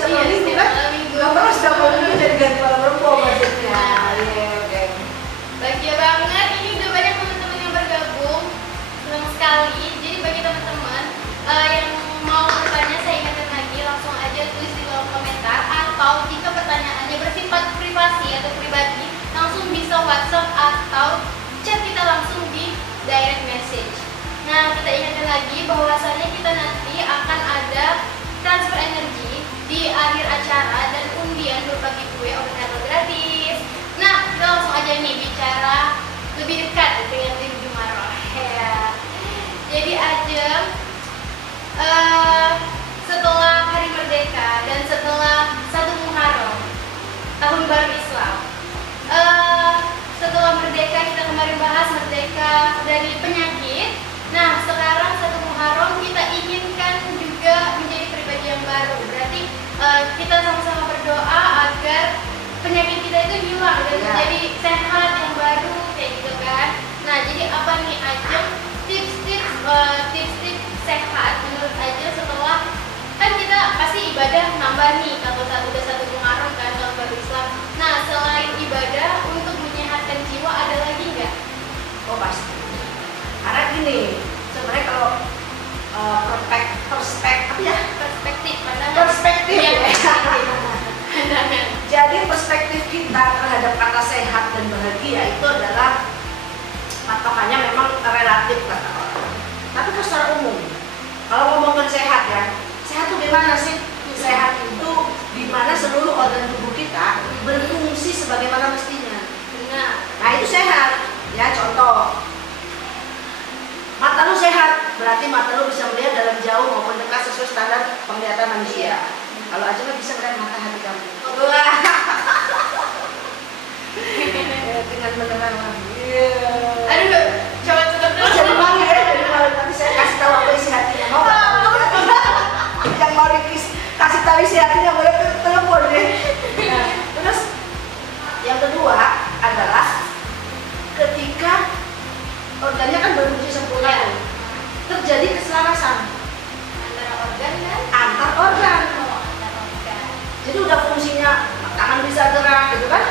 setiap malam minggu kan? Gak pernah setiap malam minggu jadi ganti malam rebo maksudnya. Oke. Bahagia banget, ini udah banyak teman-teman yang bergabung. Senang sekali. Jadi bagi teman-teman yang mau bertanya, saya ingatkan lagi, langsung aja tulis di kolom komentar. Atau jika pertanyaannya bersifat privasi atau pribadi, langsung bisa WhatsApp atau chat kita langsung di direct message. Nah, kita ingatkan lagi bahwasannya kita nanti akan ada transfer energi di akhir acara dan undian berupa giveaway open handle gratis. Nah, kita langsung aja nih bicara lebih dekat dengan tim Jumaroh ya. Jadi Ajeng, setelah Hari Merdeka dan setelah 1 Muharram, Tahun Baru Islam, setelah merdeka kita kemarin bahas merdeka dari penyakit. Nah, sekarang 1 Muharram kita inginkan juga menjadi pribadi yang baru. Berarti kita sama-sama berdoa agar penyakit kita itu hilang dan menjadi sehat yang baru kayak gitu kan. Nah, jadi apa nih Ajeng tips-tips sehat menurut Ajeng setelah kan kita pasti ibadah nambah nih kalau udah 1 Muharram kan Tahun Baru Islam. Nah, selain ibadah untuk menyehatkan jiwa ada lagi nggak? Oh pasti. Karena gini, sebenarnya kalau perspektif Ya. jadi perspektif kita terhadap kata sehat dan bahagia itu adalah patokannya memang relatif kata orang. Tapi itu secara umum, kalau ngomongin sehat ya, sehat itu gimana sih? Sehat itu dimana seluruh organ tubuh kita berfungsi sebagaimana mestinya. Nah itu sehat. Ya contoh, mata lu sehat, berarti mata lu bisa melihat dalam jauh maupun dekat sesuai standar penglihatan manusia. Kalau aja kan bisa melihat mata hati kamu. Wah. Dengan menerang lagi. Aduh, coba tutup dulu. Jadi malu ya, jadi malu. Nanti saya kasih tahu apa isi hatinya. Mau nggak? Yang mau kasih tahu isi hatinya boleh telepon deh. Nah, terus yang kedua adalah ketika organnya kan berfungsi sempurna, terjadi keselarasan Antara organ kan? antar organ. Antar organ. Jadi udah fungsinya tangan bisa gerak gitu kan,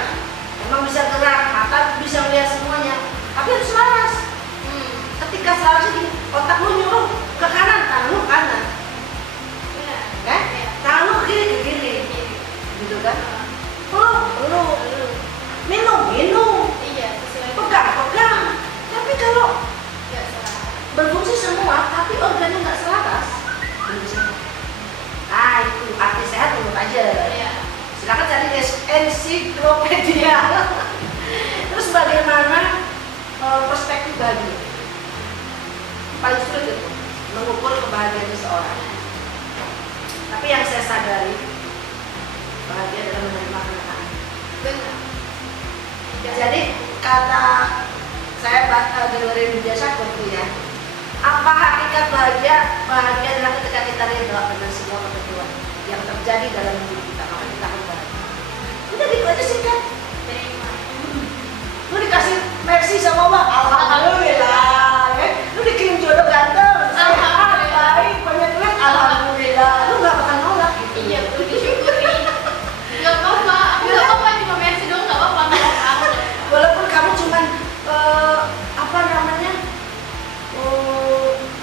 emang bisa gerak, mata bisa melihat semuanya, tapi harus selaras. Ketika selaras ini otak lu nyuruh ke kanan, tangan lu kanan, kan? Tangan lu ke kiri, gitu kan? Peluk, minum, Iya, sesuai pegang. Tapi kalau nggak salah. berfungsi semua, tapi organnya nggak selaras, belum sehat. Nah itu arti sehat menurut aja. Iya. Silakan cari ensiklopedia. Terus bagaimana perspektif bahagia? Paling sulit itu mengukur kebahagiaan seseorang. Tapi yang saya sadari, bahagia adalah menerima kenyataan. Benar. Jadi kata saya dengerin biasa itu ya. Apa hakikat bahagia? Bahagia adalah ketika kita ridho dengan semua ketentuan yang terjadi dalam hidup kita, maka kita akan bahagia. Udah gitu aja singkat. Terima. Lu dikasih mercy sama Allah, alhamdulillah. Lu dikirim jodoh ganteng, sehat, baik, banyak duit, alhamdulillah. Lu nggak bakal nolak gitu. Iya, perlu disyukuri. Nggak apa-apa, cuma mercy dong, nggak apa-apa. Walaupun kamu cuman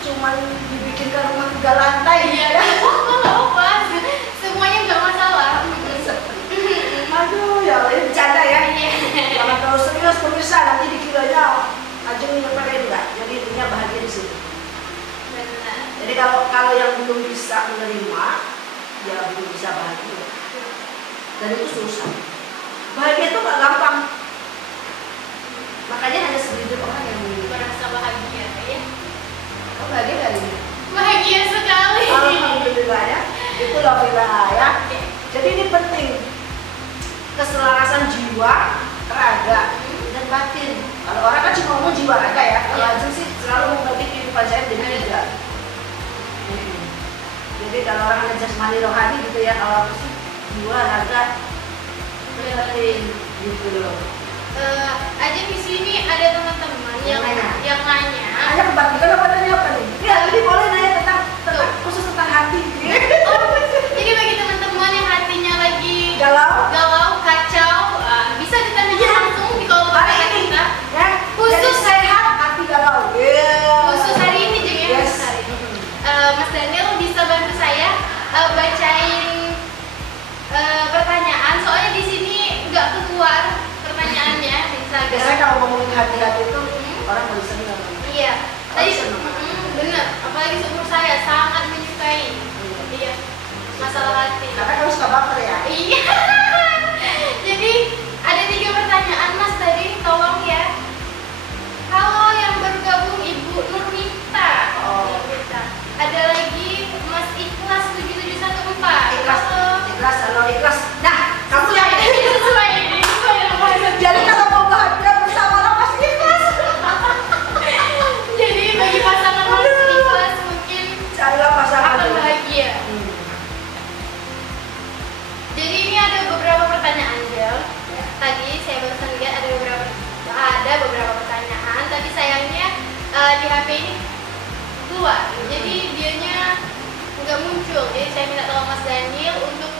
cuman dibikinkan rumah 3 lantai. Iya, nggak apa-apa. Semuanya nggak masalah. Aduh, ya ini bercanda ya. Iya. Jangan terlalu serius pemirsa, nanti dikiranya Ajeng nyepelin enggak. Jadi intinya bahagia di sini. Benar. Jadi kalau yang belum bisa menerima, ya belum bisa bahagia. Dan itu susah. Bahagia itu nggak gampang. Makanya hanya segelintir orang yang Merasa bahagia ya. oh, bahagia dari ini. Bahagia sekali. Alhamdulillah ya. Itulah bila ya. Jadi ini penting. Keselarasan jiwa, raga, dan batin. Kalau orang kan cuma ngomong jiwa raga ya. Kalau Ajeng sih selalu membagi kehidupan saya jadi 3. Jadi kalau orang ada jasmani rohani gitu ya, kalau aku sih jiwa raga, batin gitu loh. Aja di sini ada teman-teman yang nanya. Ada kebangkitan apa tanya apa nih? Ya, ini boleh nanya tentang khusus tentang hati. Jadi bagi teman-teman yang hati hati-hati itu orang baru senang. Iya. Tadi Senang. bener. Apalagi seumur saya sangat menyukai. Iya. Masalah hati. Karena kamu suka baper ya. Iya. Jadi ada 3 pertanyaan Mas tadi, tolong ya. Halo yang baru gabung Ibu Nurmita. Oh. Nurmita. Ada lagi Mas Ikhlas 7714. Ikhlas, Halo. ikhlas, halo ikhlas. Nah, kamu yang Sesuai ini. jadi kalau mau bahagia bersama pasti ikhlas. Jadi bagi pasangan Mas Ikhlas mungkin Carilah pasangan akan yang- bahagia. Jadi ini ada beberapa pertanyaan Jel. Tadi saya barusan lihat ada beberapa pertanyaan, tapi sayangnya di HP ini keluar. Jadi dianya nggak muncul. Jadi saya minta tolong Mas Daniel untuk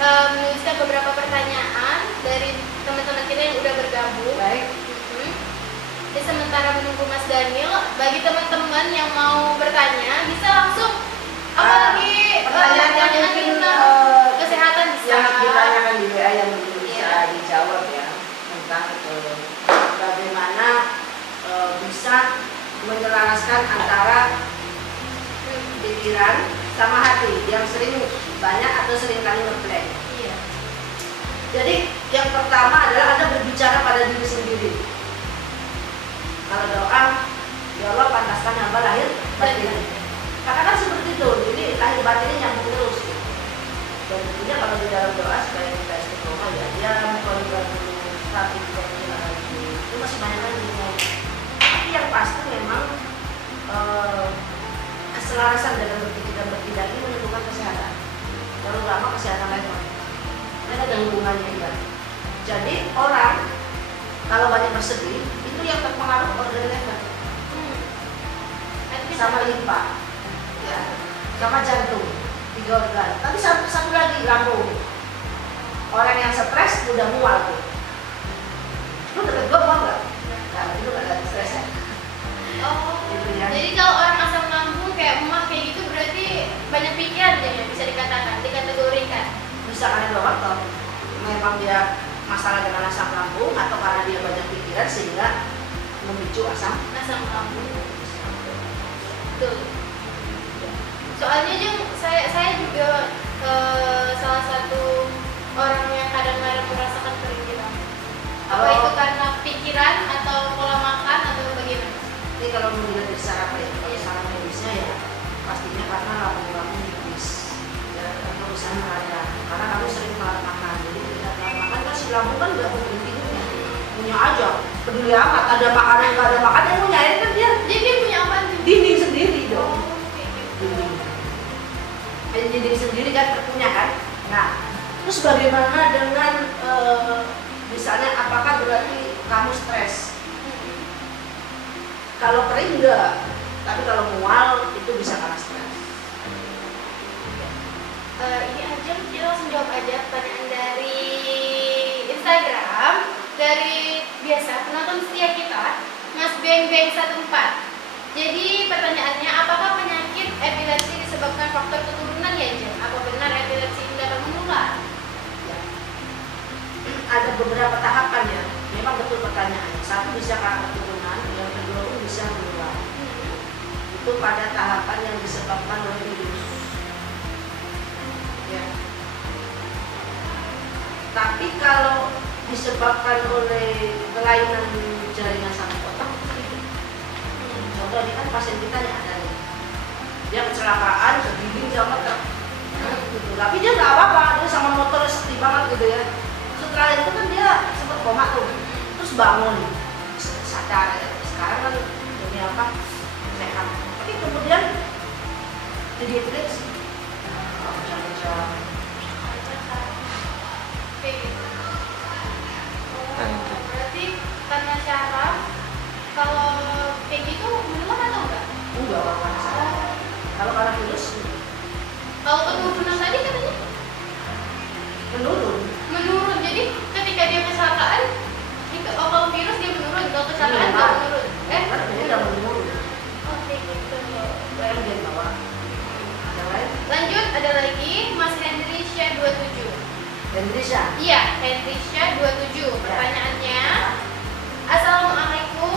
menuliskan beberapa pertanyaan dari teman-teman kita yang udah bergabung. Baik. Jadi sementara menunggu Mas Daniel, bagi teman-teman yang mau bertanya bisa langsung apalagi pertanyaan yang pertanyaan mungkin tentang kesehatan bisa. yang ditanyakan di WA yang belum bisa Iya. dijawab ya, tentang bagaimana bisa menyelaraskan antara pikiran sama hati yang sering banyak atau sering kali ngeblank. Iya. Jadi yang pertama adalah Anda berbicara pada diri sendiri. Kalau doa, ya Allah pantaskan hamba lahir batin. Karena kan seperti itu, jadi lahir batinnya nyambung terus. Dan tentunya kalau di dalam doa supaya kita istiqomah ya dia mengkorban tapi itu masih banyak lagi. Tapi yang pasti memang keselarasan dalam berpikir dan bertindak ini menentukan kesehatan, terutama kesehatan level. Ini ada hubungannya juga. Jadi orang kalau banyak bersedih itu yang terpengaruh organ lever sama limpa, ya, sama jantung, 3 organ. Tapi satu lagi lambung. Orang yang stres mudah mual tuh. Lu deket gua mual nggak? Nah, itu nggak stres ya. Oh. Gitu ya. Jadi kalau orang asam lambung kayak emak kayak gitu berarti banyak pikiran ya bisa dikatakan, dikategorikan. Bisa karena 2 faktor. Memang dia masalah dengan asam lambung atau karena dia banyak pikiran sehingga memicu asam. Asam lambung. Betul. Soalnya Jung, saya juga salah satu orang yang kadang-kadang merasakan keringetan. Apa Oh. itu karena pikiran atau pola makan atau bagaimana? Ini kalau melihat dari secara kalau secara medisnya ya pastinya karena lambung tipis ya, atau misalnya radang. Karena kamu sering telat makan, jadi ketika telat makan kan si lambung kan nggak mau berhenti punya aja peduli amat ada makanan nggak ada makan yang punya air kan dia Jadi dia punya apa nih? dinding sendiri dong. Oh, kayak gitu. Dinding sendiri kan punya kan. Nah terus bagaimana dengan misalnya apakah berarti kamu stres? Kalau kering enggak, tapi kalau mual itu bisa karena stres. Ini aja kita langsung jawab aja pertanyaan dari Instagram dari biasa penonton setia kita Mas Beng Beng 14. Jadi pertanyaannya, apakah penyakit epilepsi disebabkan faktor keturunan ya Jen? Apa benar epilepsi ini dapat menular? Ya. Ada beberapa tahapan ya. Memang betul pertanyaannya. Satu bisa karena keturunan, yang kedua pun bisa menular. Itu pada tahapan yang disebabkan oleh virus. Ya. Tapi kalau disebabkan oleh kelainan jaringan saraf otak, contoh ini kan pasien kita yang ada nih, dia kecelakaan berdiri sama truk, gitu. Tapi dia nggak apa-apa, dia sama motor sakti banget gitu ya. Setelah itu kan dia sempat koma tuh, terus bangun, sadar ya. Sekarang kan dunia apa sehat, tapi kemudian jadi epilepsi. Kayak gitu. Oh, berarti karena syaraf kalau kayak gitu menular atau enggak? Enggak apa-apa. Kalau karena virus Kalau keturunan tadi katanya menurun. menurun. Jadi ketika dia kecelakaan itu kalau virus dia menurun, kalau kecelakaan nggak menurun. Kan dia udah menurun. Oh kayak gitu. Bayar dia bawa. Ada lain? Lanjut ada lagi Mas Hendry Syah 27. Indonesia. Iya, Hendry Syah 27. Pertanyaannya, Assalamualaikum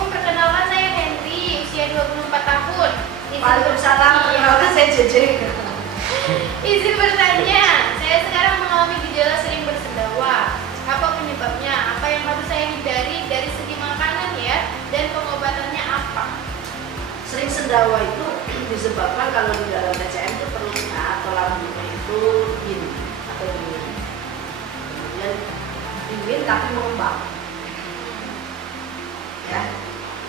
Waalaikumsalam, perkenalkan saya JJ. Izin bertanya, saya sekarang mengalami gejala sering bersendawa. Apa penyebabnya? Apa yang harus saya hindari dari segi makanan ya? Dan pengobatannya apa? Sering sendawa itu disebabkan kalau di dalam TCM itu perutnya atau lambungnya itu dingin atau dingin. Kemudian dingin tapi mengembang. Ya.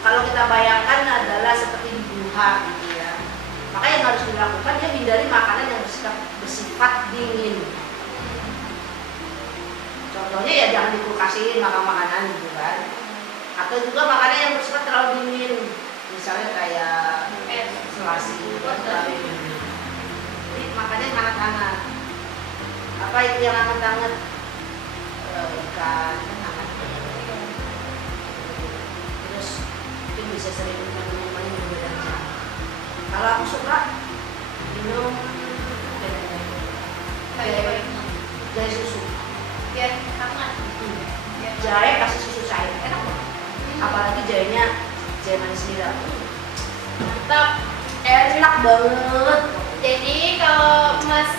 Kalau kita bayangkan adalah seperti duha gitu ya. Maka yang harus dilakukan dia hindari makanan yang bersifat dingin. Contohnya ya jangan dikulkasin makan makanan gitu kan. Atau juga makanan yang bersifat terlalu dingin. Misalnya kayak selasi gitu kan terlalu dingin. Jadi makannya yang hangat-hangat. Apa itu yang hangat-hangat? Ikan hangat. Terus mungkin bisa sering minum yang berbeda. Kalau aku suka minum jahe susu. Biar hangat. Jahe kasih susu cair, enak banget. Apalagi jahenya jahe manis nira. Mantap. Enak banget. Jadi kalau Mas